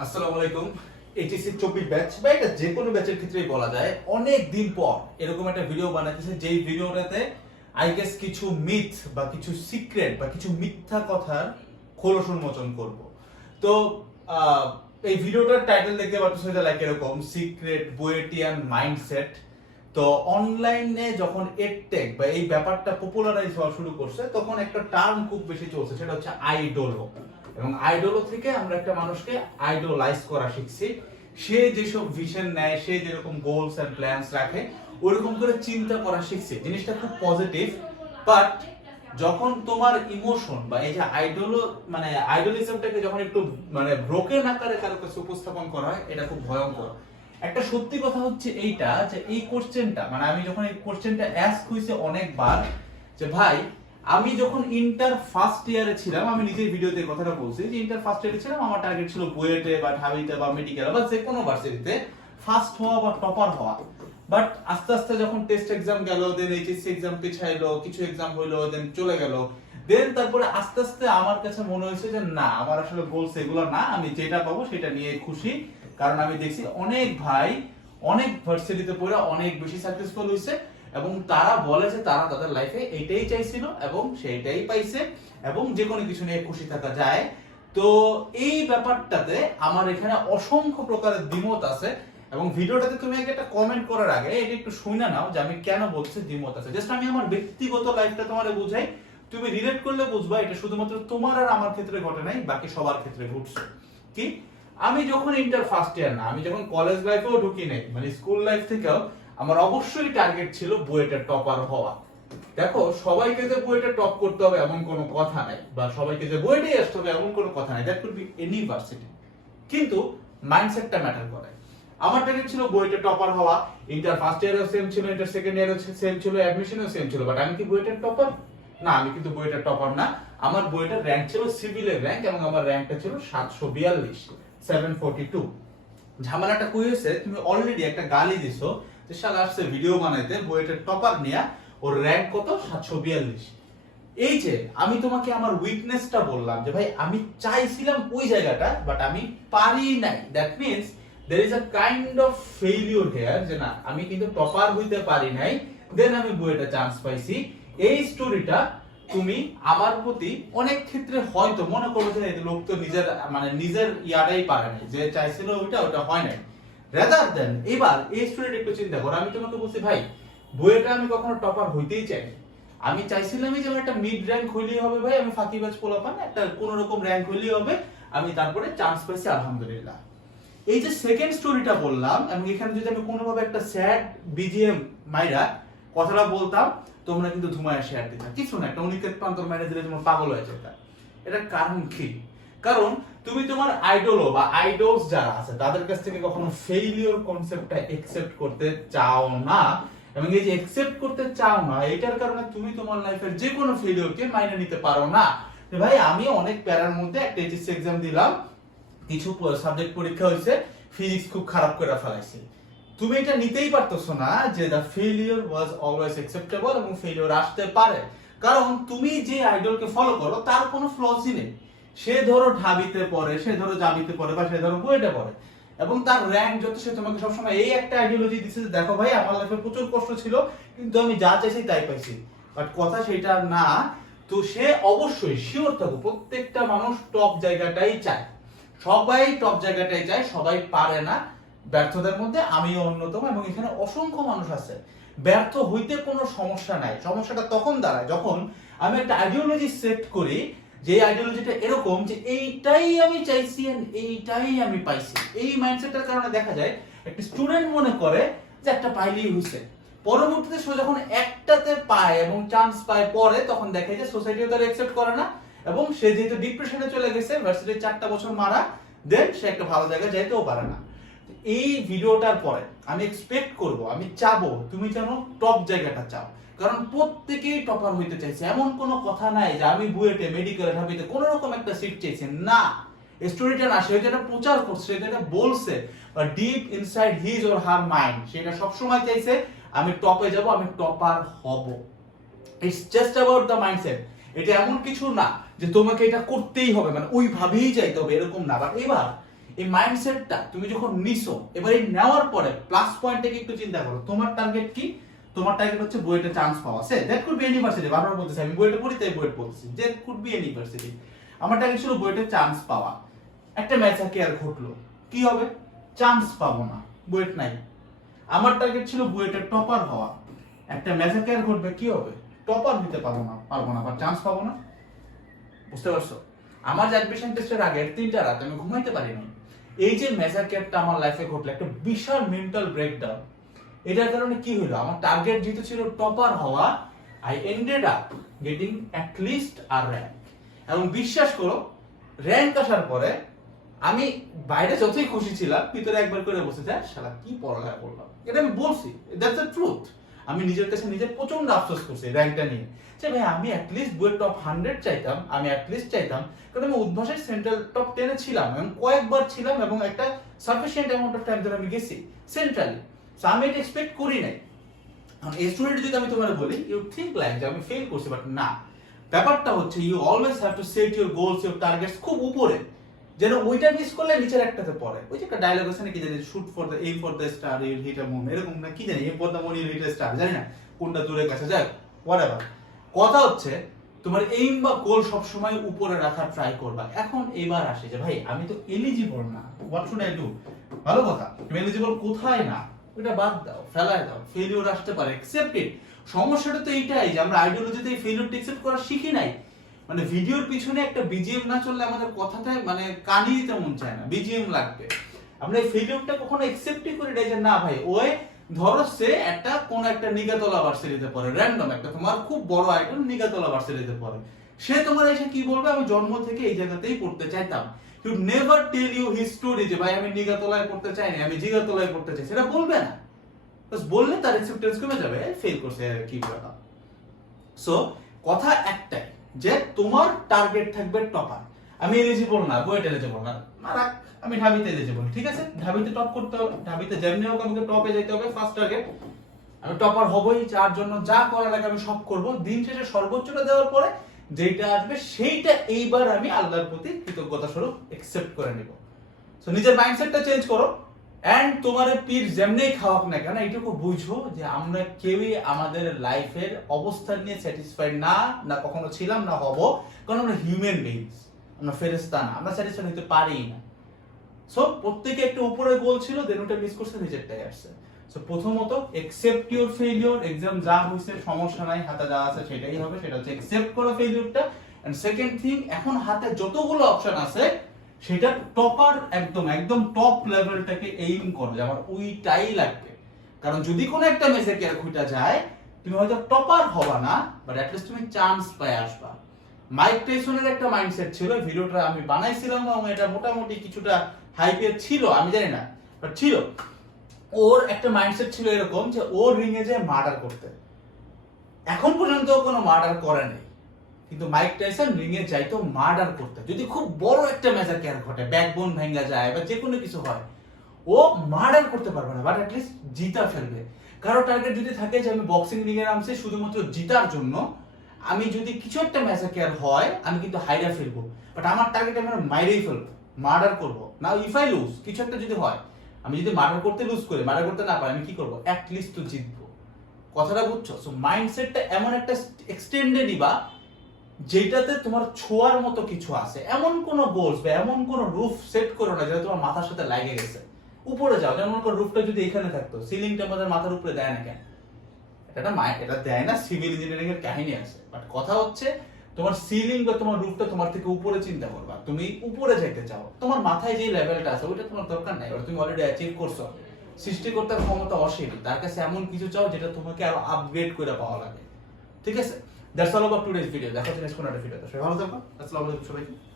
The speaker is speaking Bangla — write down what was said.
আসসালামু আলাইকুম। এইচএসসি চব্বিশ ব্যাচ বা এটা যে কোনো ব্যাচের ক্ষেত্রেই বলা যায়, অনেক দিন পর এরকম একটা ভিডিও বানাতেছে যেই ভিডিওটাতে আই গেস কিছু মিথ বা কিছু সিক্রেট বা কিছু মিথ্যা কথার খোলস উন্মোচন করব। তো এই ভিডিওটার টাইটেল দেখতে পাচ্ছ সেটা লাইক এরকম সিক্রেট বুয়েটিয়ান মাইন্ডসেট তো অনলাইনে যখন এডটেক বা এই ব্যাপারটা পপুলারাইজ হওয়া শুরু করছে, তখন একটা টার্ম খুব বেশি চলছে, সেটা হচ্ছে আইডোলো এবং আইডোলো থেকে আমরা একটা মানুষকে আইডোলাইজ করা শিখছি। সে যেসব ভিশন নেয়, সে যেরকম গোলস এন্ড প্ল্যানস রাখে, ওরকম করে চিন্তা করা শিখছে। জিনিসটা খুব পজিটিভ বাট যখন তোমার ইমোশন বা এই যে আইডোলো মানে আইডোলিজমটাকে যখন একটু মানে ব্রোকেন আকারে কারও কাছে উপস্থাপন করা হয়, এটা খুব ভয়ঙ্কর। একটা সত্যি কথা হচ্ছে এইটা, যে এই কোশ্চেনটা মানে আমি যখন এই কোশ্চেনটা অ্যাস্ক হইছে অনেকবার, যে ভাই আমি যখন ইন্টার ফার্স্ট ইয়ারে ছিলাম, আমি নিজের ভিডিওতে কথাটা বলছি যে ইন্টার ফার্স্ট ইয়ারে ছিলাম, আমার টার্গেট ছিল বুয়েটে বা ঢাবিতে বা মেডিকেল বা যে কোনো ভার্সিটিতে ফার্স্ট হওয়া বা টপার হওয়া। বাট আস্তে আস্তে যখন টেস্ট এক্সাম গেল দেন এইচএসসি এক্সাম পিছাইলো, কিছু এক্সাম হইল দেন চলে গেল। দেন তারপরে আস্তে আস্তে আমার কাছে মনে হয়েছে যে, না, আমার আসলে গোলস এগুলো না, আমি যেটা পাবো সেটা নিয়ে খুশি। কারণ আমি দেখছি অনেক ভাই অনেক ভার্সিটিতে পড়ে অনেক বেশি সাকসেসফুল হয়েছে। এবং তারা বলে যে তারা তাদের লাইফে এইটাই চাইছিল এবং সেইটাই পাইছে এবং যে কোনো কিছু নিয়ে খুশি থাকা যায়। তো এই ব্যাপারটাতে আমার এখানে অসংখ্য প্রকারের দ্বিমত আছে এবং ভিডিওটাতে তুমি আগে একটা কমেন্ট করার আগে এটা একটু শুনে নাও যে আমি কেন বলছি দ্বিমত আছে। জাস্ট আমি আমার ব্যক্তিগত লাইফটা তোমার বুঝাই। তুমি রিলেট করলে বুঝবা, এটা শুধুমাত্র তোমার আর আমার ক্ষেত্রে ঘটে নাই, বাকি সবার ক্ষেত্রে ঘটছে। কি? আমি যখন ইন্টার ফার্স্ট ইয়ার না, আমি যখন কলেজ লাইফেও ঢুকি নাই মানে স্কুল লাইফ থেকেও আমার অবশ্যই টার্গেট ছিল বুয়েটে টপার হওয়া। দেখো, সবাইকে যে বুয়েটে টপ করতে হবে এমন কোনো কথা নাই, বা সবাইকে যে বুয়েটে আসতে হবে এমন কোনো কথা নাই দ্যাট কুড বি এনি কিন্তু মাইন্ডসেটটা ম্যাটার করে। আমার টার্গেট ছিল বুয়েটে টপার হওয়া ইন্টার ফার্স্ট ইয়ারেও সেম ছিল ইন্টার সেকেন্ড ইয়ারেও সেম ছিল অ্যাডমিশনেও সেম ছিল বাট আমি কি বুয়েটের টপার না, আমি কিন্তু বুয়েটের টপার না। আমার বুয়েটের র্যাঙ্ক ছিল সিভিলের র্যাঙ্ক এবং আমার র্যাঙ্কটা ছিল সাতশো বিয়াল্লিশ সেভেন ফোর্টি টু ঝামেলাটা কই হয়েছে? তুমি অলরেডি একটা গালি দিছো শালা আসছে ভিডিও বানাইতে বুয়েটের টপার নিয়া ওর র্যাঙ্ক কত? সাতশো বিয়াল্লিশ। এই যে, আমি তোমাকে আমার উইকনেসটা বললাম যে, ভাই, আমি চাইছিলাম ওই জায়গাটা বাট আমি পারি নাই। That means there is a kind of failure here যে না, আমি কিন্তু টপার হইতে পারি নাই দেন আমি বইটা চান্স পাইছি। এই স্টোরিটা তুমি আমার প্রতি অনেক ক্ষেত্রে হয়তো মনে করো যে লোক তো নিজের মানে নিজের ইয়াটাই পারে নাই। যে চাইছিল ওইটা ওটা হয় নাই। রেদার দেন এবার এই স্টোরিটা একটু চিন্তা করো, আমি তোমাকে বলছি, ভাই বইটা আমি কখনো টপার হইতেই চাই আমি চাইছিলামই যে একটা মিড র্যাঙ্ক হইলেই হবে ভাই, আমি ফাঁকিবাজ পোলাপান, একটা কোন রকম র্যাঙ্ক হইলেই হবে, আমি তারপরে চান্স পাইছি আলহামদুলিল্লাহ। এই যে সেকেন্ড স্টোরিটা বললাম, এবং এখানে যদি আমি কোনোভাবে একটা স্যাড বিজিএম মাইরা কথাটা বলতাম, তোমরা কিন্তু ধুমায় শেয়ার দিতা। কিছু না, একটা অনিকেত প্রান্তর মাইরা দিলে পাগল হয়ে যেত। এটা কারণ কি? কারণ তুমি তোমার আইডল বা আইডলস যারা আছে, তাদের কাছ থেকে কখনো ফেইলিওর কনসেপ্টটা একসেপ্ট করতে চাও না? এবং এই যে একসেপ্ট করতে চাও না, এটার কারণে তুমি তোমার লাইফের যে কোনো ফেলিওরকে মাইনে নিতে পারো না। ভাই, আমি অনেক প্যারার মধ্যে একটা এইচএসসি এক্সাম দিলাম, কিছু সাবজেক্ট পরীক্ষা হয়েছে ফিজিক্স খুব খারাপ করে ফেলাইছে। তুমি এটা নিতেই পারতেছো না যে the failure was always acceptable এবং ফেলিওর আসতে পারে। কারণ তুমি যে আইডলকে ফলো করো, তার কোনো ফ্লসই নেই। সে ধরো ঢাবিতে পড়ে, সে ধরো জাবিতে পড়ে বা সে ধরো বুয়েটে পড়ে। এবং তার র্যাঙ্ক যত সে তোমাকে সবসময় এই একটা আইডিওলজি দিচ্ছে যে, দেখো ভাই, আমার লাইফে প্রচুর কষ্ট ছিল, কিন্তু আমি যা চাইছি তাই পাইছি। বাট কথা সেটা না, তো সে অবশ্যই শিওর থাকো প্রত্যেকটা মানুষ টপ জায়গাটাই চায়। সবাই টপ জায়গাটাই চায়, সবাই পারে না ব্যর্থদের মধ্যে, আমিও অন্যতম এবং এখানে অসংখ্য মানুষ আছে। ব্যর্থ হইতে কোনো সমস্যা নাই। সমস্যাটা তখন দাঁড়ায় যখন আমি একটা আইডিওলজি সেট করি যে আইডিওলজিটা এরকম যে এইটাই আমি চাইছি এইটাই আমি পাইছি। এই মাইন্ডসেটটার কারণে দেখা যায়, একটা স্টুডেন্ট মনে করে যে একটা পাইলেই হইছে। পরবর্তীতে সে যখন একটাতে পায় এবং চান্স পায় পরে, তখন দেখে যে সোসাইটিও তার অ্যাকসেপ্ট করে না এবং সে যেহেতু ডিপ্রেশনে চলে গেছে ভার্সিটির চারটা বছর মারা দেন সে একটা ভালো জায়গায় যাইতেও পারে না। এই ভিডিওটার পরে আমি এক্সপেক্ট করব, আমি চাবো, তুমি যেন টপ জায়গাটা চাও। কারণ প্রত্যেকেই টপার হইতে চাইছে। এমন কোনো কথা নাই যে আমি বুয়েটে মেডিকেলে ঢাবিতে কোনো রকম একটা সিট চাইছি না। স্টোরিটা না, সে যেটা প্রচার করছে, সে যেটা বলছে ডিপ ইনসাইড হিজ ওর হার মাইন্ড সেটা সবসময় চাইছে, আমি টপে যাব, আমি টপার হব। It's just about the mindset এটা এমন কিছু না যে তোমাকে এটা করতেই হবে মানে ওইভাবেই যাইতে হবে, এরকম না। বাট এবার এই মাইন্ডসেটটা তুমি যখন নিছো, এবার এই নেওয়ার পরে প্লাস পয়েন্টটাকে একটু চিন্তা করো, তোমার টার্গেট কি? তোমার টার্গেট হচ্ছে বুয়েটে চান্স পাওয়া। সে দ্যাট কুড বি ইউনিভার্সিটি বারবার বলতেছি, আমি বুয়েটে পড়ি, তাই বুয়েট বলতেছি দ্যাট কুড বি ইউনিভার্সিটি আমার টার্গেট ছিল বুয়েটে চান্স পাওয়া। একটা ম্যাচ আর কেয়ার ঘটলো। কি হবে? চান্স পাবো না। বুয়েট নাই। আমার টার্গেট ছিল বুয়েটের টপার হওয়া। একটা ম্যাচে কেয়ার ঘটবে, কি হবে? টপার হতে পারব না পারব না বা চান্স পাবো না। বুঝতে পারছ? আমার যে অ্যাডমিশন টেস্টের আগে তিনটা রাত আমি ঘুমাইতে পারিনি। এই যে মেজার ক্যাপটা আমার লাইফে ঘটলো, একটা বিশাল মেন্টাল ব্রেকডাউন এটার কারণে কি হলো? আমার টার্গেট যেহেতু ছিল টপার হওয়া I ended up getting at least R rank এবং বিশ্বাস করো র্যাঙ্ক আসার পরে আমি বাইরে যতই খুশি ছিলাম, ভিতরে একবার করে বসে যায়, শালা, কি পড়ালেখা করলাম? এটা আমি বলছি দ্যাটস দ্য ট্রুথ আমি নিজের কাছে নিজে প্রচণ্ড আফসোস করছি র্যাঙ্কটা নিয়ে। যে ভাই, আমি অ্যাটলিস্ট বইয়ের টপ হান্ড্রেড চাইতাম, আমি অ্যাটলিস্ট চাইতাম, কারণ আমি উদ্ভাসের সেন্ট্রাল টপ টেনে ছিলাম, এবং কয়েকবার ছিলাম, এবং একটা সাফিসিয়েন্ট অ্যামাউন্ট অফ টাইম ধরে আমি গেছি সেন্ট্রালি সো আমি এটা এক্সপেক্ট করি নাই। স্টুডেন্ট যদি আমি তোমার বলি ইউ থিঙ্ক লাইক যে আমি ফেল করছি বাট না। ব্যাপারটা হচ্ছে you always have to set your goals your targets খুব উপরে। যেন ওইটা মিস করলে নিচের একটাতে পড়ে। ওই যে একটা ডায়লগ আছে জানি shoot for the M for the star hit এরকম না, কি জানি M for the hit star জানি না, কোনটা দূরে কাছে যাক হোয়াটএভার কথা হচ্ছে, তোমার এইম বা গোল সবসময় উপরে রাখার ট্রাই করবা। এখন এবার আসে যে, ভাই, আমি তো এলিজিবল না। হোয়াট শুড আই ডু ভালো কথা, তুমি এলিজিবল কোথায় না? ওটা বাদ দাও, ফেলায় দাও ফেলিওর আসতে পারে অ্যাকসেপ্ট ইট সমস্যাটা তো এইটাই যে আমরা আইডিওলজিতে এই ফেলিওরটা অ্যাকসেপ্ট করা শিখি নাই। মানে ভিডিওর পিছনে একটা বিজিএম না চললে আমাদের কথাটাই মানে কানে দিতে মন চায় না বিজিএম লাগবে। আমরা এই ফেলিওরটা কখনো অ্যাকসেপ্টই করি না যে না ভাই ওই ধরো সে একটা কোন একটা নিগাতলা ভার্সিটিতে পড়ে র্যান্ডম একটা তোমার খুব বড় আইটেম নিগাতলা ভার্সিটিতে পড়ে। সে তোমার এসে কি বলবে? আমি জন্ম থেকে এই জায়গাতেই পড়তে চাইতাম। You never tell you his story যে, ভাই, আমি নিগাতলায় পড়তে চাই না আমি জিগাতলায় পড়তে চাই। সেটা বলবে না। Just বললে তার অ্যাকসেপ্টেন্স কমে যাবে ফেল করছে আর কি ব্যাপার। সো কথা একটাই, যে তোমার টার্গেট থাকবে টপার আমি এলিজিবল না, বুয়েট এলিজিবল না। না রাখ, আমি ঢাবিতে এলিজিবল ঠিক আছে? ঢাবিতে টপ করতে হবে, ঢাবিতে যেমনি হোক আমাকে টপে যেতে হবে ফার্স্ট টার্গেট আমি টপার হবই, যার জন্য যা করা লাগে আমি সব করব। দিন শেষে সর্বোচ্চটা দেওয়ার পরে যেইটা আসবে, সেইটা এইবার আমি আল্লাহর প্রতি কৃতজ্ঞতা স্বরূপ একসেপ্ট করে নিব। সো নিজের মাইন্ডসেটটা চেঞ্জ করো। এন্ড তোমার পীর যেমনি খাওয়াক না কেন, এইটুকু বুঝো যে আমরা কেউই আমাদের লাইফের অবস্থান নিয়ে স্যাটিসফাইড না না কখনো ছিলাম, না হব। কারণ আমরা হিউম্যান বিংস আমরা ফেরেস্তা না, আমরা স্যাটিসফাইড হতে পারি না। সো প্রত্যেকে একটা উপরে গোল ছিল দেন ওটা মিস করছে, নিজেরটাই আসছে। সো প্রথমত ইউর এক্সাম যা হয়েছে সমস্যা নাই, হাতে যা আছে সেটাই হবে, সেটা হচ্ছে করো এন্ড সেকেন্ড থিং এখন হাতে যতগুলো অপশন আছে, সেটা টপার একদম একদম টপ লেভেলটাকে এইম করো যে আমার ওইটাই লাগবে। কারণ যদি কোনো একটা মেসে কেয়ার খুঁটা যায়, তুমি হয়তো টপার হবা না বাট অ্যাটলিস্ট তুমি চান্স পায় আসবা। মাইক টাইসনের একটা মাইন্ডসেট ছিল, ভিডিওটা আমি বানাইছিলাম, এবং এটা মোটামুটি কিছুটা হাইপে ছিল, আমি জানি না বাট ছিল। ওর একটা মাইন্ডসেট ছিল এরকম যে ও রিংয়ে যায় মার্ডার করতে। এখন পর্যন্ত কোনো মার্ডার করে নেই। কিন্তু মাইক টাইসন রিংয়ে যাইতো মার্ডার করতে। যদি খুব বড় একটা কেয়ার ঘটে ব্যাকবোন ভেঙে যায় বা যে কোনো কিছু হয়, ও মার্ডার করতে পারবে না বাট অ্যাটলিস্ট জিতা ফেলবে। কারও টার্গেট যদি থাকে যে আমি বক্সিং রিংয়ে নামছি শুধুমাত্র জিতার জন্য, আমি যদি কিছু একটা ম্যাচে কেয়ার হয়, আমি কিন্তু হাইরা ফেলব। বাট আমার টার্গেট আমি মাইরেই ফেলব মার্ডার করব। না ইফ আই লুজ কিছু একটা যদি হয় আমি যদি মার্ডার করতে লুজ করি মার্ডার করতে না পারি, আমি কি করব? অ্যাটলিস্ট তো জিতবো। কথাটা বুঝছ? সো মাইন্ডসেটটা এমন একটা এক্সটেন্ডে বা যেটাতে তোমার ছোঁয়ার মতো কিছু আছে। এমন কোন গোলস বা এমন কোন রুফ সেট করো না যেটা তোমার মাথার সাথে লাগে গেছে। উপরে যাও, যেমন কোন রুফটা যদি এখানে থাকতো সিলিংটা আমাদের মাথার উপরে দেয় না কেন? এটা মাই এটা দেয় না সিভিল ইঞ্জিনিয়ারিং এর কাহিনী আছে। বাট কথা হচ্ছে তোমার সিলিং বা তোমার রুফটা তোমার থেকে উপরে চিন্তা করবা। তুমি উপরে যেতে চাও। তোমার মাথায় যে লেভেলটা আছে, ওইটা তোমার দরকার নাই। ওটা তুমি অলরেডি অ্যাচিভ করছ। সৃষ্টিকর্তার ক্ষমতা অসীম। তার কাছে এমন কিছু চাও যেটা তোমাকে আরও আপগ্রেড করে পাওয়া লাগে। ঠিক আছে? That's all about today's video দেখো কোনো একটা ভিডিওতে ভালো থাকো। আসসালামু আলাইকুম সবাইকে।